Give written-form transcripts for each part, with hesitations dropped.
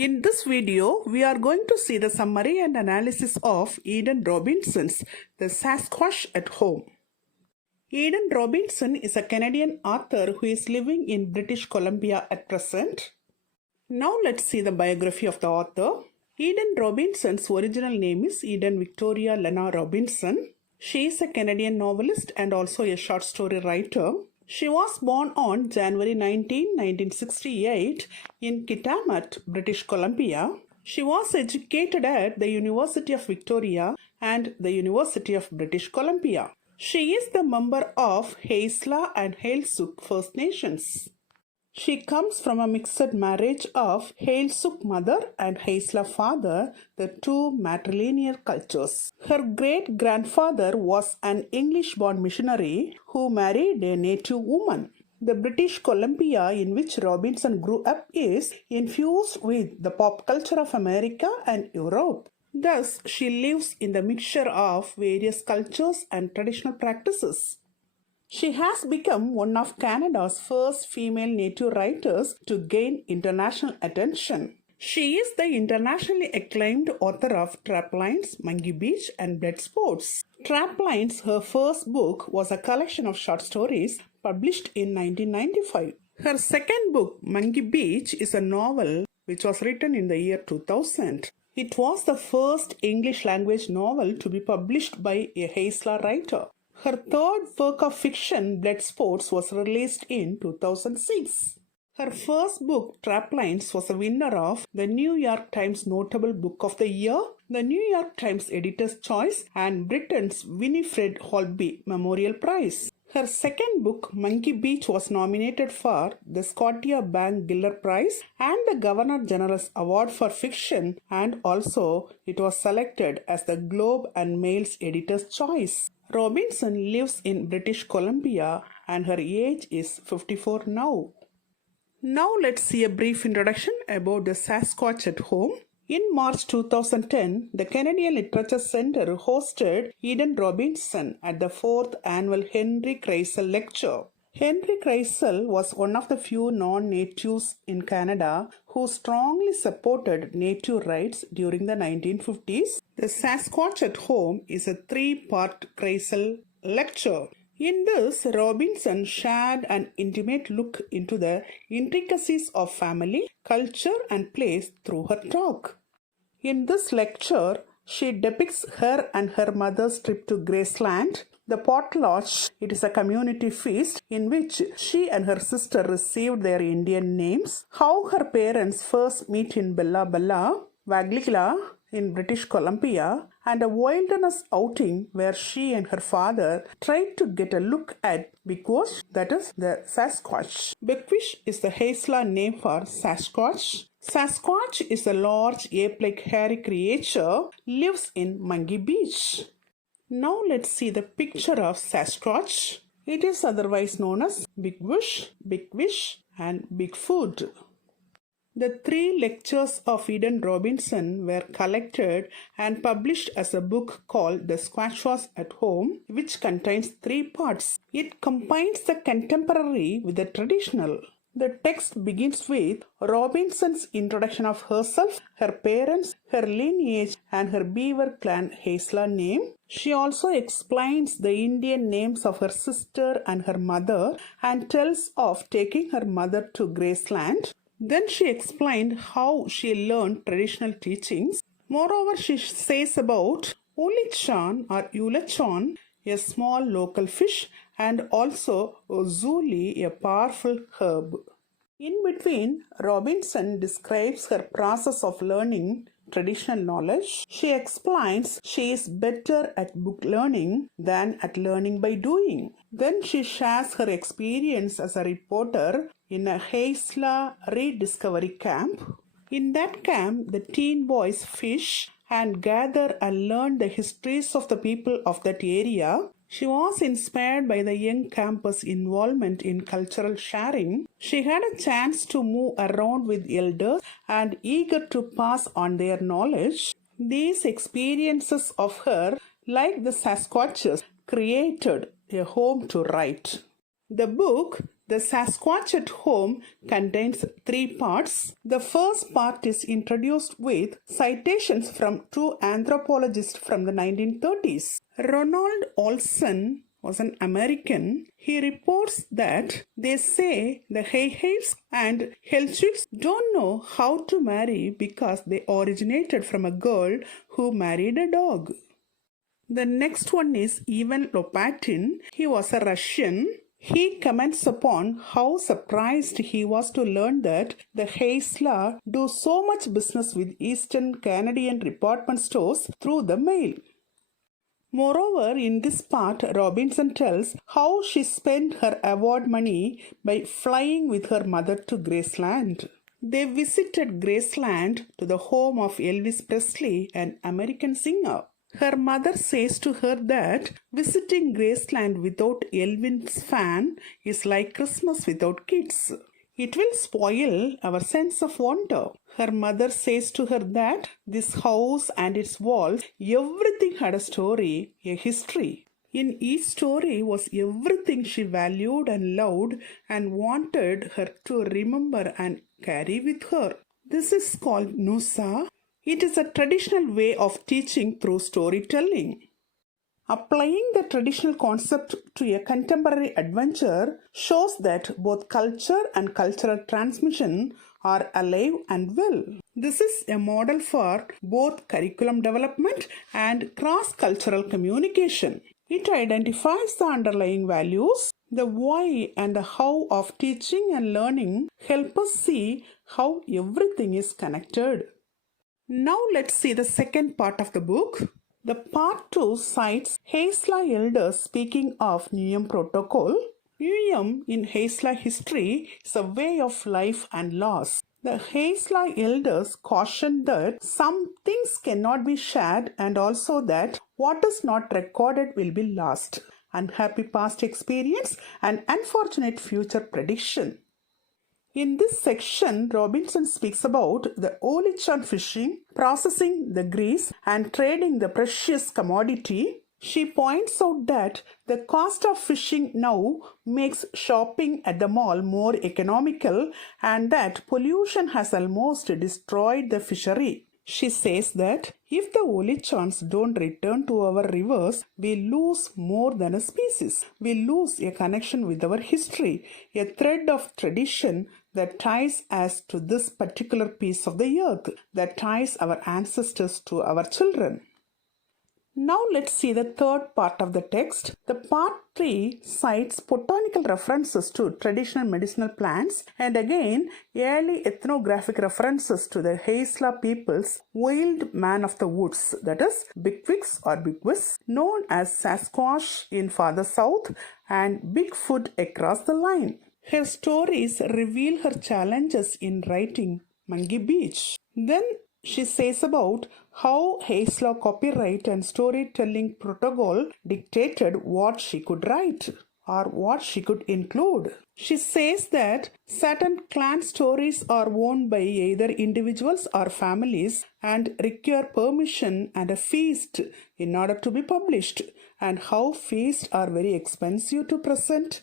In this video, we are going to see the summary and analysis of Eden Robinson's The Sasquatch at Home. Eden Robinson is a Canadian author who is living in British Columbia at present. Now let's see the biography of the author. Eden Robinson's original name is Eden Victoria Lena Robinson. She is a Canadian novelist and also a short story writer. She was born on January 19, 1968 in Kitimat, British Columbia. She was educated at the University of Victoria and the University of British Columbia. She is the member of Haisla and Heiltsuk First Nations. She comes from a mixed marriage of Heiltsuk mother and Haisla father, the two matrilineal cultures. Her great-grandfather was an English-born missionary who married a native woman. The British Columbia in which Robinson grew up is infused with the pop culture of America and Europe. Thus, she lives in the mixture of various cultures and traditional practices. She has become one of Canada's first female native writers to gain international attention. She is the internationally acclaimed author of Traplines, Monkey Beach, and Blood Sports. Traplines, her first book, was a collection of short stories published in 1995. Her second book, Monkey Beach, is a novel which was written in the year 2000. It was the first English language novel to be published by a Haisla writer. Her third work of fiction, Blood Sports, was released in 2006. Her first book, Traplines, was a winner of the New York Times Notable Book of the Year, the New York Times Editor's Choice, and Britain's Winifred Holby Memorial Prize. Her second book, Monkey Beach, was nominated for the Scotia Bank Giller Prize and the Governor General's Award for Fiction, and also it was selected as the Globe and Mail's Editor's Choice. Robinson lives in British Columbia and her age is 54 now. Now let's see a brief introduction about the Sasquatch at Home. In March 2010, the Canadian Literature Centre hosted Eden Robinson at the 4th annual Henry Kreisel Lecture. Henry Kreisel was one of the few non-natives in Canada who strongly supported native rights during the 1950s. The Sasquatch at Home is a 3-part Kreisel lecture. In this, Robinson shared an intimate look into the intricacies of family, culture, and place through her talk. In this lecture, she depicts her and her mother's trip to Graceland, the potlatch. It is a community feast in which she and her sister received their Indian names, how her parents first meet in Bella Bella, Waglikla in British Columbia, and a wilderness outing where she and her father tried to get a look at Bigwish, that is the Sasquatch. Bigwish is the Haisla name for Sasquatch. Sasquatch is a large ape-like hairy creature, lives in Monkey Beach. Now let's see the picture of Sasquatch. It is otherwise known as Bigwish, Bigwish, and Bigfoot. The 3 lectures of Eden Robinson were collected and published as a book called The Sasquatch at Home, which contains 3 parts. It combines the contemporary with the traditional. The text begins with Robinson's introduction of herself, her parents, her lineage, and her Beaver clan Haisla name. She also explains the Indian names of her sister and her mother and tells of taking her mother to Graceland. Then she explained how she learned traditional teachings. Moreover, she says about Ulichan or Ulachan, a small local fish, and also Zuli, a powerful herb. In between, Robinson describes her process of learning traditional knowledge. She explains she is better at book learning than at learning by doing. Then she shares her experience as a reporter in a Haisla rediscovery camp. In that camp, the teen boys fish and gather and learn the histories of the people of that area. She was inspired by the young campus involvement in cultural sharing. She had a chance to move around with elders and eager to pass on their knowledge. These experiences of her, like the Sasquatches, created a home to write. The book The Sasquatch at Home contains 3 parts. The first part is introduced with citations from two anthropologists from the 1930s. Ronald Olson was an American. He reports that they say the Hayhairs and Helchits don't know how to marry because they originated from a girl who married a dog. The next one is Ivan Lopatin. He was a Russian. He comments upon how surprised he was to learn that the Haisla do so much business with Eastern Canadian department stores through the mail. Moreover, in this part, Robinson tells how she spent her award money by flying with her mother to Graceland. They visited Graceland to the home of Elvis Presley, an American singer. Her mother says to her that visiting Graceland without Elvin's fan is like Christmas without kids. It will spoil our sense of wonder. Her mother says to her that this house and its walls, everything had a story, a history. In each story was everything she valued and loved and wanted her to remember and carry with her. This is called Nusa. It is a traditional way of teaching through storytelling. Applying the traditional concept to a contemporary adventure shows that both culture and cultural transmission are alive and well. This is a model for both curriculum development and cross-cultural communication. It identifies the underlying values. The why and the how of teaching and learning help us see how everything is connected. Now let's see the second part of the book. The part 2 cites Haisla elders speaking of Nuyum protocol. Nuyum in Haisla history is a way of life and laws. The Haisla elders cautioned that some things cannot be shared and also that what is not recorded will be lost. Unhappy past experience and unfortunate future prediction. In this section, Robinson speaks about the Olichan fishing, processing the grease, and trading the precious commodity. She points out that the cost of fishing now makes shopping at the mall more economical and that pollution has almost destroyed the fishery. She says that if the Olichans don't return to our rivers, we lose more than a species. We lose a connection with our history, a thread of tradition that ties us to this particular piece of the earth, that ties our ancestors to our children. Now let's see the third part of the text. The part 3 cites botanical references to traditional medicinal plants and again early ethnographic references to the Haisla people's wild man of the woods, that is Bigwigs or Bigwis, known as Sasquatch in farther south and Bigfoot across the line. Her stories reveal her challenges in writing Monkey Beach. Then she says about how Haisla copyright and storytelling protocol dictated what she could write or what she could include. She says that certain clan stories are owned by either individuals or families and require permission and a feast in order to be published, and how feasts are very expensive to present.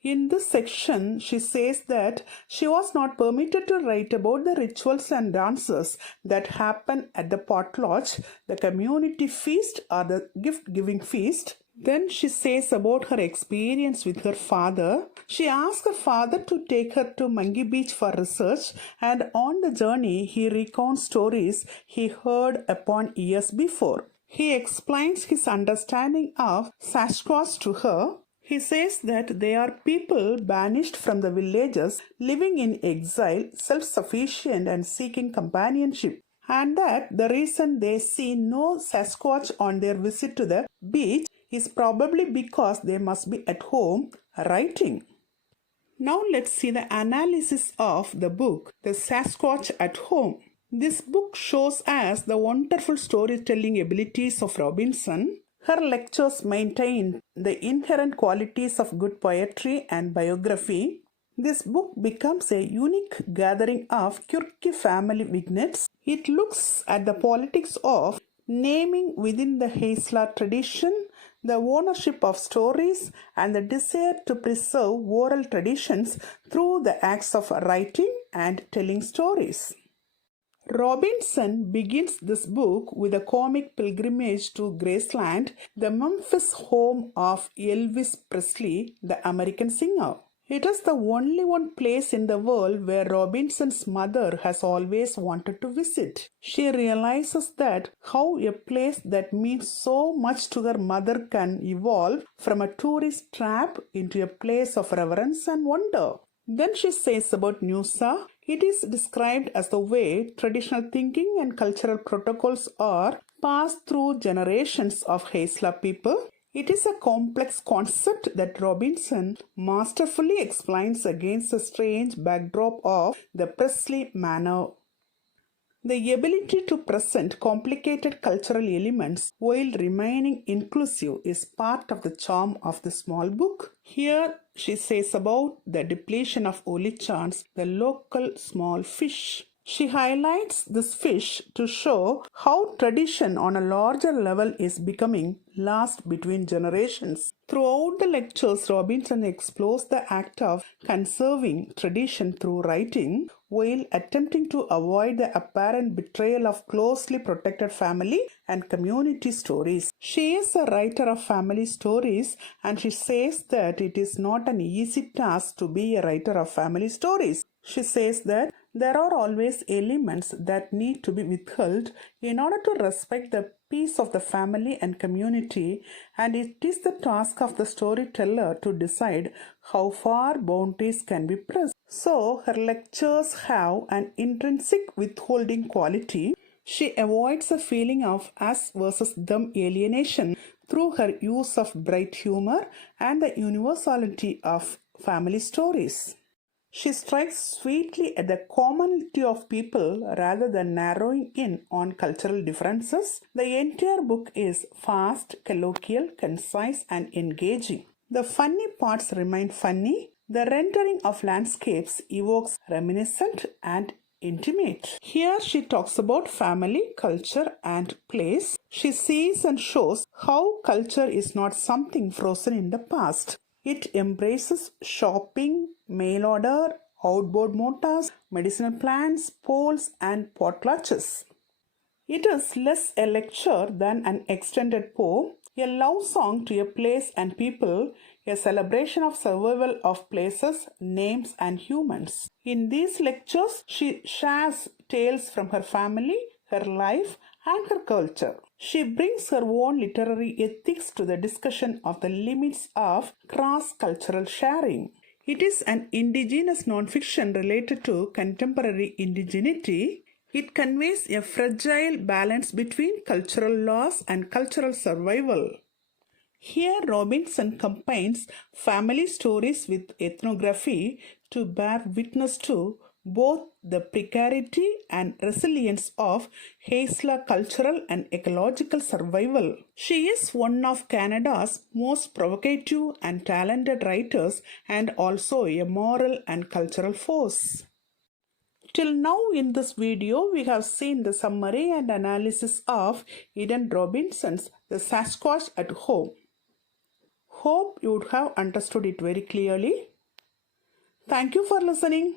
In this section, she says that she was not permitted to write about the rituals and dances that happen at the potlatch, the community feast or the gift-giving feast. Then she says about her experience with her father. She asked her father to take her to Monkey Beach for research, and on the journey he recounts stories he heard upon years before. He explains his understanding of Sasquatch to her. He says that they are people banished from the villages, living in exile, self-sufficient and seeking companionship, and that the reason they see no Sasquatch on their visit to the beach is probably because they must be at home writing. Now let's see the analysis of the book, The Sasquatch at Home. This book shows us the wonderful storytelling abilities of Robinson. Her lectures maintain the inherent qualities of good poetry and biography. This book becomes a unique gathering of quirky family vignettes. It looks at the politics of naming within the Haisla tradition. the ownership of stories, and the desire to preserve oral traditions through the acts of writing and telling stories. Robinson begins this book with a comic pilgrimage to Graceland, the Memphis home of Elvis Presley, the American singer. It is the only one place in the world where Robinson's mother has always wanted to visit. She realizes that how a place that means so much to her mother can evolve from a tourist trap into a place of reverence and wonder. Then she says about Noosa, it is described as the way traditional thinking and cultural protocols are passed through generations of Haisla people. It is a complex concept that Robinson masterfully explains against the strange backdrop of the Presley Manor. The ability to present complicated cultural elements while remaining inclusive is part of the charm of the small book. Here she says about the depletion of olichans, the local small fish. She highlights this fish to show how tradition on a larger level is becoming lost between generations. Throughout the lectures, Robinson explores the act of conserving tradition through writing while attempting to avoid the apparent betrayal of closely protected family and community stories. She is a writer of family stories, and she says that it is not an easy task to be a writer of family stories. She says that there are always elements that need to be withheld in order to respect the peace of the family and community, and it is the task of the storyteller to decide how far boundaries can be pressed. So, her lectures have an intrinsic withholding quality. She avoids a feeling of us versus them alienation through her use of bright humor and the universality of family stories. She strikes sweetly at the commonality of people rather than narrowing in on cultural differences. The entire book is fast, colloquial, concise, and engaging. The funny parts remain funny. The rendering of landscapes evokes reminiscent and intimate. Here she talks about family, culture, and place. She sees and shows how culture is not something frozen in the past. It embraces shopping, mail order, outboard motors, medicinal plants, poles, and potlatches. It is less a lecture than an extended poem, a love song to a place and people, a celebration of survival of places, names, and humans. In these lectures, she shares tales from her family, her life, and her culture. She brings her own literary ethics to the discussion of the limits of cross-cultural sharing. It is an indigenous nonfiction related to contemporary indigeneity. It conveys a fragile balance between cultural loss and cultural survival. Here, Robinson combines family stories with ethnography to bear witness to both the precarity and resilience of Haisla cultural and ecological survival. She is one of Canada's most provocative and talented writers and also a moral and cultural force. Till now in this video, we have seen the summary and analysis of Eden Robinson's The Sasquatch at Home. Hope you would have understood it very clearly. Thank you for listening.